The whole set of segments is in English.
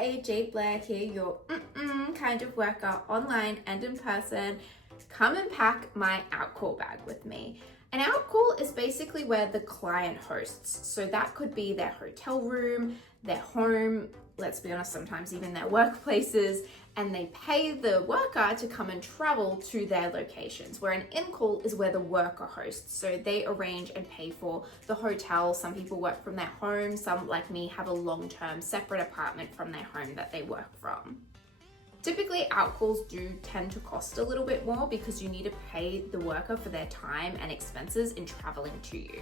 Hey, Jade Blair here, your kind of worker, online and in person. Come and pack my Outcall bag with me. An Outcall is basically where the client hosts. So that could be their hotel room, their home, let's be honest, sometimes even their workplaces, and they pay the worker to come and travel to their locations, where an in-call is where the worker hosts. So they arrange and pay for the hotel. Some people work from their home. Some, like me, have a long-term separate apartment from their home that they work from. Typically, outcalls do tend to cost a little bit more because you need to pay the worker for their time and expenses in traveling to you.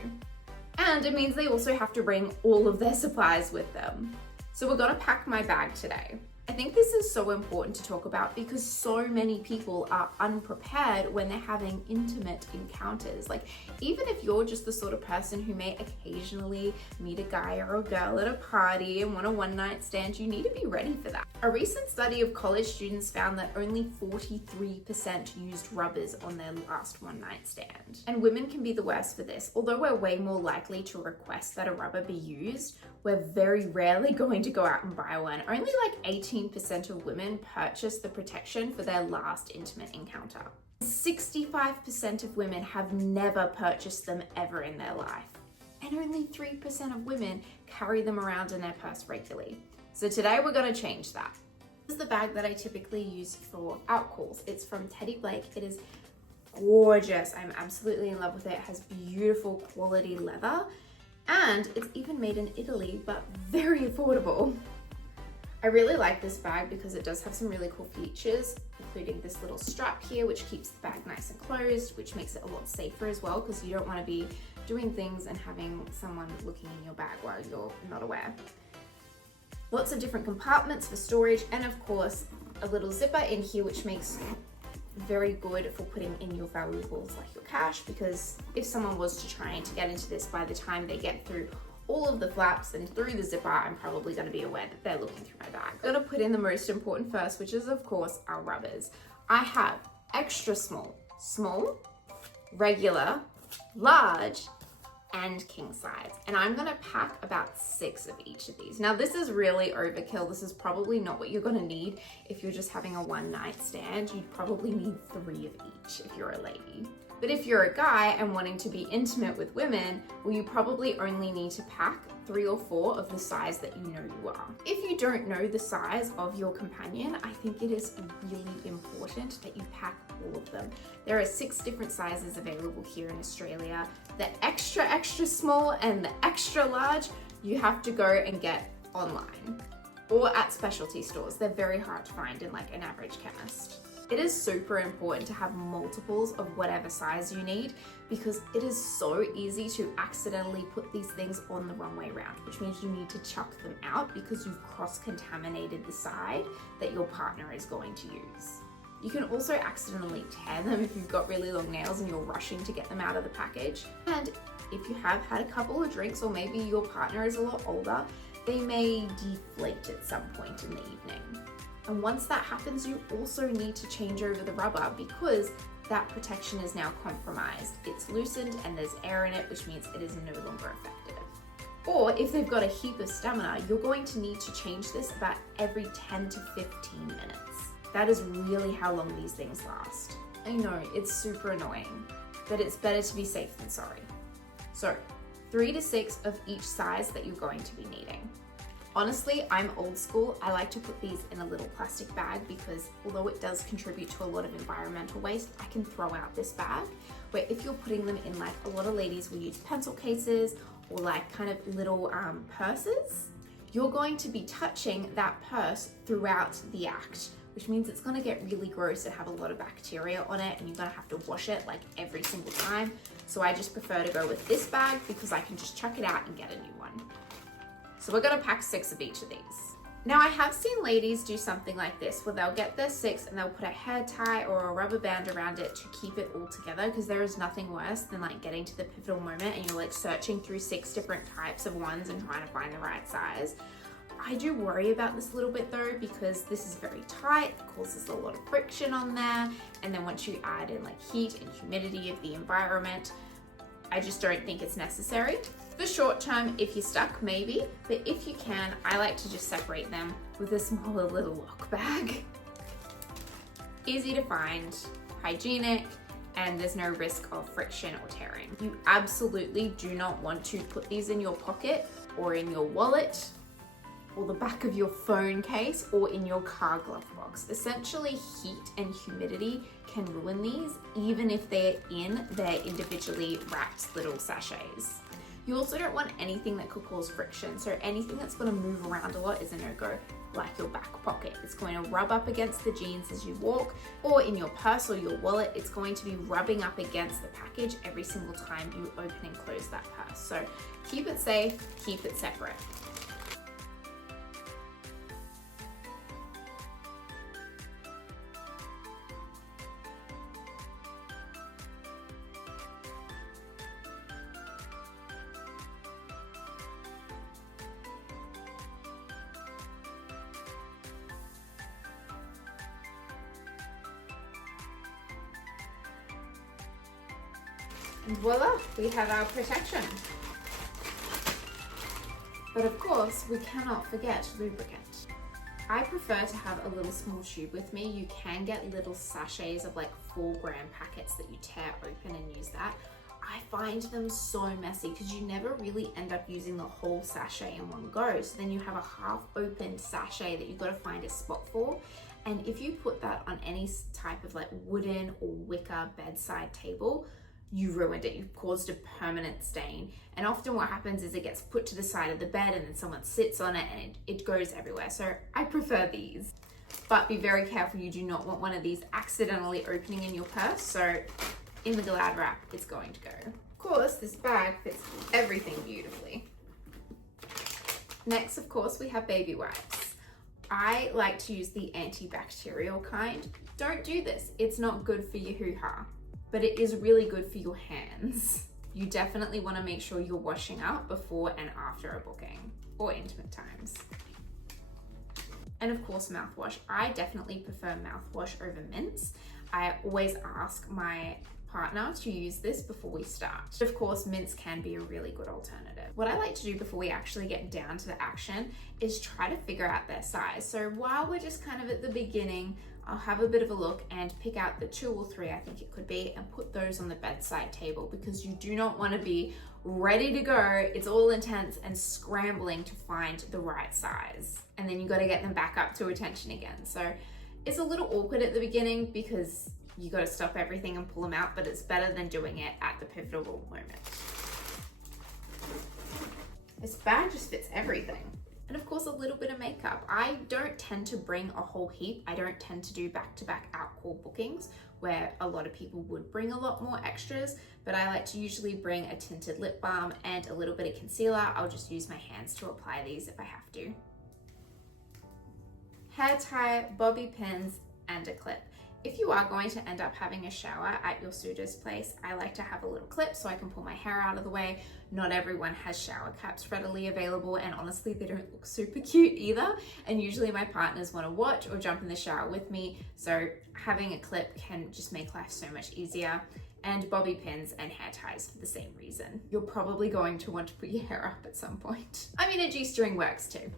And it means they also have to bring all of their supplies with them. So we're gonna pack my bag today. I think this is so important to talk about because so many people are unprepared when they're having intimate encounters. Like, even if you're just the sort of person who may occasionally meet a guy or a girl at a party and want a one-night stand, you need to be ready for that. A recent study of college students found that only 43% used rubbers on their last one-night stand. And women can be the worst for this. Although we're way more likely to request that a rubber be used, we're very rarely going to go out and buy one. Only like 18% of women purchase the protection for their last intimate encounter. 65% of women have never purchased them ever in their life. And only 3% of women carry them around in their purse regularly. So today we're gonna change that. This is the bag that I typically use for outcalls. It's from Teddy Blake. It is gorgeous. I'm absolutely in love with it. It has beautiful quality leather. And it's even made in Italy, but very affordable. I really like this bag because it does have some really cool features, including this little strap here, which keeps the bag nice and closed, which makes it a lot safer as well, because you don't want to be doing things and having someone looking in your bag while you're not aware. Lots of different compartments for storage, and of course, a little zipper in here, which makes very good for putting in your valuables like your cash, because if someone was to try to get into this, by the time they get through all of the flaps and through the zipper, I'm probably going to be aware that they're looking through my bag. I'm going to put in the most important first, which is of course our rubbers. I have extra small, small, regular, large, and king size. And I'm gonna pack about 6 of each of these. Now this is really overkill. This is probably not what you're gonna need if you're just having a one-night stand. You'd probably need 3 of each if you're a lady. But if you're a guy and wanting to be intimate with women, well, you probably only need to pack 3 or 4 of the size that you know you are. If you don't know the size of your companion, I think it is really important that you pack all of them. There are 6 different sizes available here in Australia. The extra, extra small and the extra large, you have to go and get online or at specialty stores. They're very hard to find in like an average chemist. It is super important to have multiples of whatever size you need, because it is so easy to accidentally put these things on the wrong way around, which means you need to chuck them out because you've cross-contaminated the side that your partner is going to use. You can also accidentally tear them if you've got really long nails and you're rushing to get them out of the package. And if you have had a couple of drinks, or maybe your partner is a lot older, they may deflate at some point in the evening. And once that happens, you also need to change over the rubber because that protection is now compromised. It's loosened and there's air in it, which means it is no longer effective. Or if they've got a heap of stamina, you're going to need to change this about every 10 to 15 minutes. That is really how long these things last. I know, it's super annoying, but it's better to be safe than sorry. So 3 to 6 of each size that you're going to be needing. Honestly, I'm old school. I like to put these in a little plastic bag because although it does contribute to a lot of environmental waste, I can throw out this bag, where if you're putting them in, like a lot of ladies will use pencil cases or like kind of little purses, you're going to be touching that purse throughout the act, which means it's gonna get really gross and have a lot of bacteria on it, and you're gonna have to wash it like every single time. So I just prefer to go with this bag because I can just chuck it out and get a new one. So we're gonna pack 6 of each of these. Now I have seen ladies do something like this, where they'll get their 6 and they'll put a hair tie or a rubber band around it to keep it all together, because there is nothing worse than like getting to the pivotal moment and you're like searching through 6 different types of ones and trying to find the right size. I do worry about this a little bit though, because this is very tight, it causes a lot of friction on there, and then once you add in like heat and humidity of the environment, I just don't think it's necessary. For the short term, if you're stuck, maybe, but if you can, I like to just separate them with a smaller little lock bag. Easy to find, hygienic, and there's no risk of friction or tearing. You absolutely do not want to put these in your pocket or in your wallet or the back of your phone case or in your car glove box. Essentially, heat and humidity can ruin these, even if they're in their individually wrapped little sachets. You also don't want anything that could cause friction, so anything that's going to move around a lot is a no-go, like your back pocket. It's going to rub up against the jeans as you walk, or in your purse or your wallet, it's going to be rubbing up against the package every single time you open and close that purse. So keep it safe, keep it separate. And voila, we have our protection. But of course, we cannot forget lubricant. I prefer to have a little small tube with me. You can get little sachets of like 4-gram packets that you tear open and use that. I find them so messy because you never really end up using the whole sachet in one go. So then you have a half opened sachet that you've got to find a spot for. And if you put that on any type of like wooden or wicker bedside table, you ruined it. You've caused a permanent stain. And often what happens is it gets put to the side of the bed and then someone sits on it and it goes everywhere. So I prefer these. But be very careful, you do not want one of these accidentally opening in your purse. So in the Glad wrap, it's going to go. Of course, this bag fits everything beautifully. Next, of course, we have baby wipes. I like to use the antibacterial kind. Don't do this. It's not good for your hoo-ha, but it is really good for your hands. You definitely want to make sure you're washing up before and after a booking or intimate times. And of course, mouthwash. I definitely prefer mouthwash over mints. I always ask my partner to use this before we start. Of course, mints can be a really good alternative. What I like to do before we actually get down to the action is try to figure out their size. So while we're just kind of at the beginning, I'll have a bit of a look and pick out the 2 or 3 I think it could be and put those on the bedside table, because you do not want to be ready to go. It's all intense and scrambling to find the right size. And then you got to get them back up to attention again. So it's a little awkward at the beginning because you got to stop everything and pull them out, but it's better than doing it at the pivotal moment. This bag just fits everything. And of course, a little bit of makeup. I don't tend to bring a whole heap. I don't tend to do back-to-back Outcall bookings where a lot of people would bring a lot more extras, but I like to usually bring a tinted lip balm and a little bit of concealer. I'll just use my hands to apply these if I have to. Hair tie, bobby pins, and a clip. If you are going to end up having a shower at your suitor's place, I like to have a little clip so I can pull my hair out of the way. Not everyone has shower caps readily available, and honestly, they don't look super cute either. And usually my partners want to watch or jump in the shower with me, so having a clip can just make life so much easier. And bobby pins and hair ties for the same reason. You're probably going to want to put your hair up at some point. I mean, a G-string works too.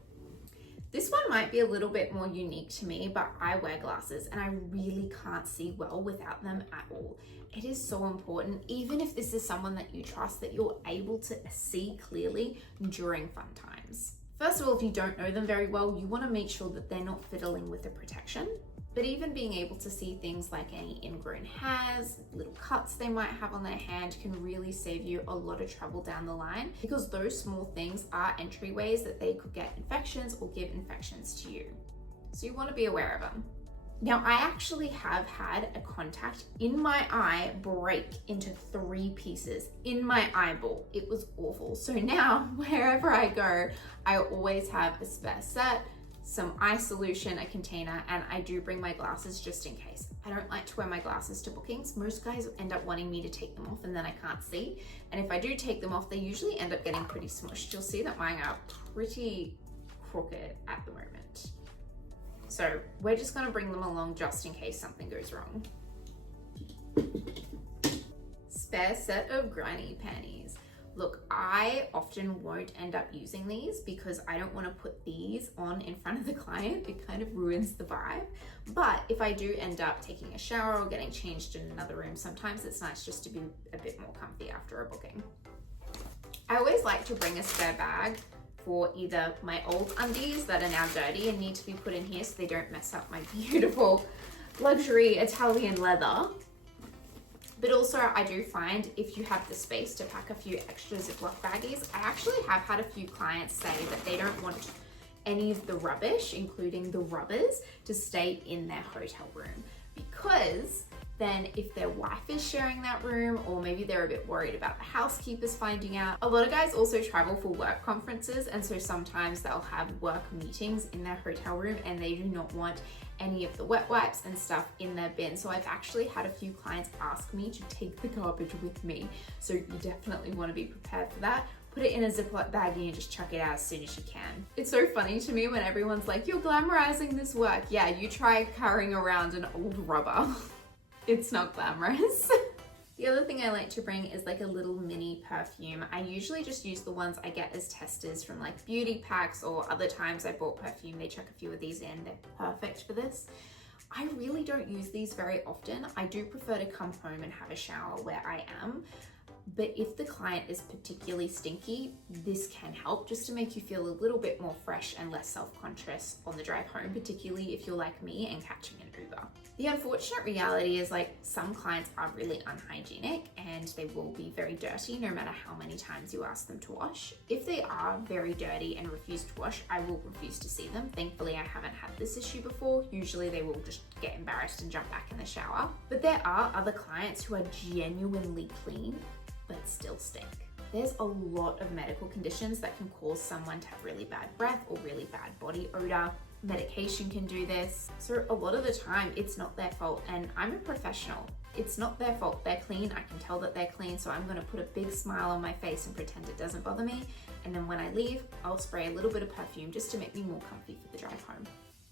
This one might be a little bit more unique to me, but I wear glasses and I really can't see well without them at all. It is so important, even if this is someone that you trust, that you're able to see clearly during fun times. First of all, if you don't know them very well, you want to make sure that they're not fiddling with the protection. But even being able to see things like any ingrown hairs, little cuts they might have on their hand can really save you a lot of trouble down the line, because those small things are entryways that they could get infections or give infections to you. So you want to be aware of them. Now, I actually have had a contact in my eye break into 3 pieces in my eyeball. It was awful. So now wherever I go, I always have a spare set, some eye solution, a container, and I do bring my glasses just in case. I don't like to wear my glasses to bookings. Most guys end up wanting me to take them off and then I can't see. And if I do take them off, they usually end up getting pretty smushed. You'll see that mine are pretty crooked at the moment. So we're just gonna bring them along just in case something goes wrong. Spare set of granny panties. Look, I often won't end up using these because I don't want to put these on in front of the client. It kind of ruins the vibe. But if I do end up taking a shower or getting changed in another room, sometimes it's nice just to be a bit more comfy after a booking. I always like to bring a spare bag for either my old undies that are now dirty and need to be put in here so they don't mess up my beautiful luxury Italian leather. But also I do find if you have the space to pack a few extra Ziploc baggies, I actually have had a few clients say that they don't want any of the rubbish, including the rubbers, to stay in their hotel room, because then if their wife is sharing that room, or maybe they're a bit worried about the housekeepers finding out. A lot of guys also travel for work conferences, and so sometimes they'll have work meetings in their hotel room and they do not want any of the wet wipes and stuff in their bin. So I've actually had a few clients ask me to take the garbage with me. So you definitely want to be prepared for that. Put it in a Ziploc baggie and just chuck it out as soon as you can. It's so funny to me when everyone's like, you're glamorizing this work. Yeah, you try carrying around an old rubber. It's not glamorous. The other thing I like to bring is like a little mini perfume. I usually just use the ones I get as testers from like beauty packs, or other times I bought perfume, they chuck a few of these in. They're perfect for this. I really don't use these very often. I do prefer to come home and have a shower where I am. But if the client is particularly stinky, this can help just to make you feel a little bit more fresh and less self-conscious on the drive home, particularly if you're like me and catching an Uber. The unfortunate reality is like some clients are really unhygienic and they will be very dirty no matter how many times you ask them to wash. If they are very dirty and refuse to wash, I will refuse to see them. Thankfully, I haven't had this issue before. Usually they will just get embarrassed and jump back in the shower. But there are other clients who are genuinely clean but still stink. There's a lot of medical conditions that can cause someone to have really bad breath or really bad body odor. Medication can do this. So a lot of the time it's not their fault, and I'm a professional. It's not their fault. They're clean. I can tell that they're clean, so I'm gonna put a big smile on my face and pretend it doesn't bother me. And then when I leave, I'll spray a little bit of perfume just to make me more comfy for the drive home.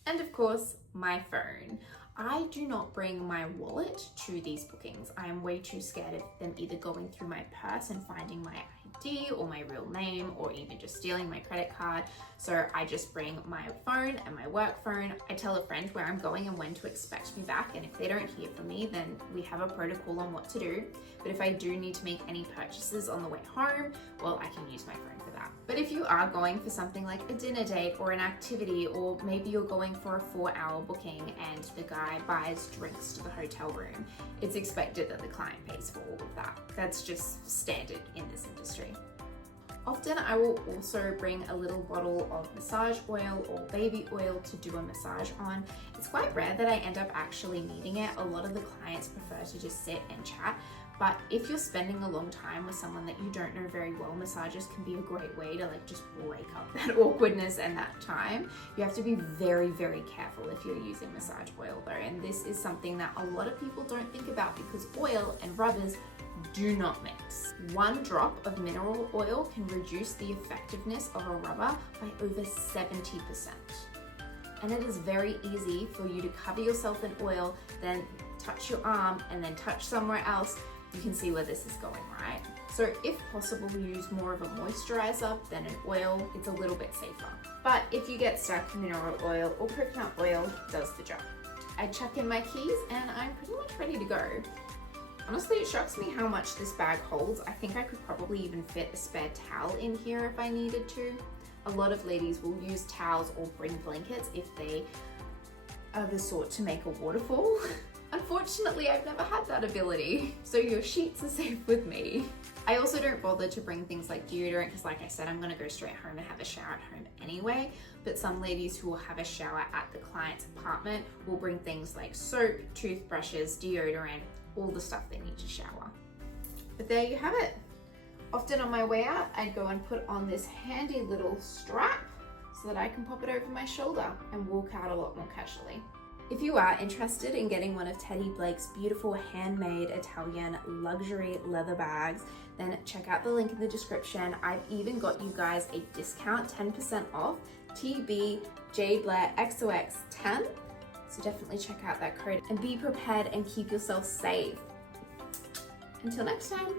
And of course, my phone. I do not bring my wallet to these bookings. I am way too scared of them either going through my purse and finding my ID or my real name, or even just stealing my credit card. So I just bring my phone and my work phone. I tell a friend where I'm going and when to expect me back, and if they don't hear from me, then we have a protocol on what to do. But if I do need to make any purchases on the way home, well, I can use my phone for that. But if you are going for something like a dinner date or an activity, or maybe you're going for a 4-hour booking and the guy buys drinks to the hotel room, it's expected that the client pays for all of that. That's just standard in this industry. Often I will also bring a little bottle of massage oil or baby oil to do a massage on. It's quite rare that I end up actually needing it. A lot of the clients prefer to just sit and chat. But if you're spending a long time with someone that you don't know very well, massages can be a great way to like just break up that awkwardness and that time. You have to be very, very careful if you're using massage oil though. And this is something that a lot of people don't think about because oil and rubbers do not mix. 1 drop of mineral oil can reduce the effectiveness of a rubber by over 70%. And it is very easy for you to cover yourself in oil, then touch your arm and then touch somewhere else. You can see where this is going, right? So if possible, use more of a moisturizer than an oil. It's a little bit safer. But if you get stuck, mineral oil or coconut oil does the job. I chuck in my keys and I'm pretty much ready to go. Honestly, it shocks me how much this bag holds. I think I could probably even fit a spare towel in here if I needed to. A lot of ladies will use towels or bring blankets if they are the sort to make a waterfall. Unfortunately, I've never had that ability, so your sheets are safe with me. I also don't bother to bring things like deodorant because like I said, I'm gonna go straight home and have a shower at home anyway, but some ladies who will have a shower at the client's apartment will bring things like soap, toothbrushes, deodorant, all the stuff they need to shower. But there you have it. Often on my way out, I'd go and put on this handy little strap so that I can pop it over my shoulder and walk out a lot more casually. If you are interested in getting one of Teddy Blake's beautiful handmade Italian luxury leather bags, then check out the link in the description. I've even got you guys a discount, 10% off, TBJBlairXOX10. So definitely check out that code and be prepared and keep yourself safe. Until next time.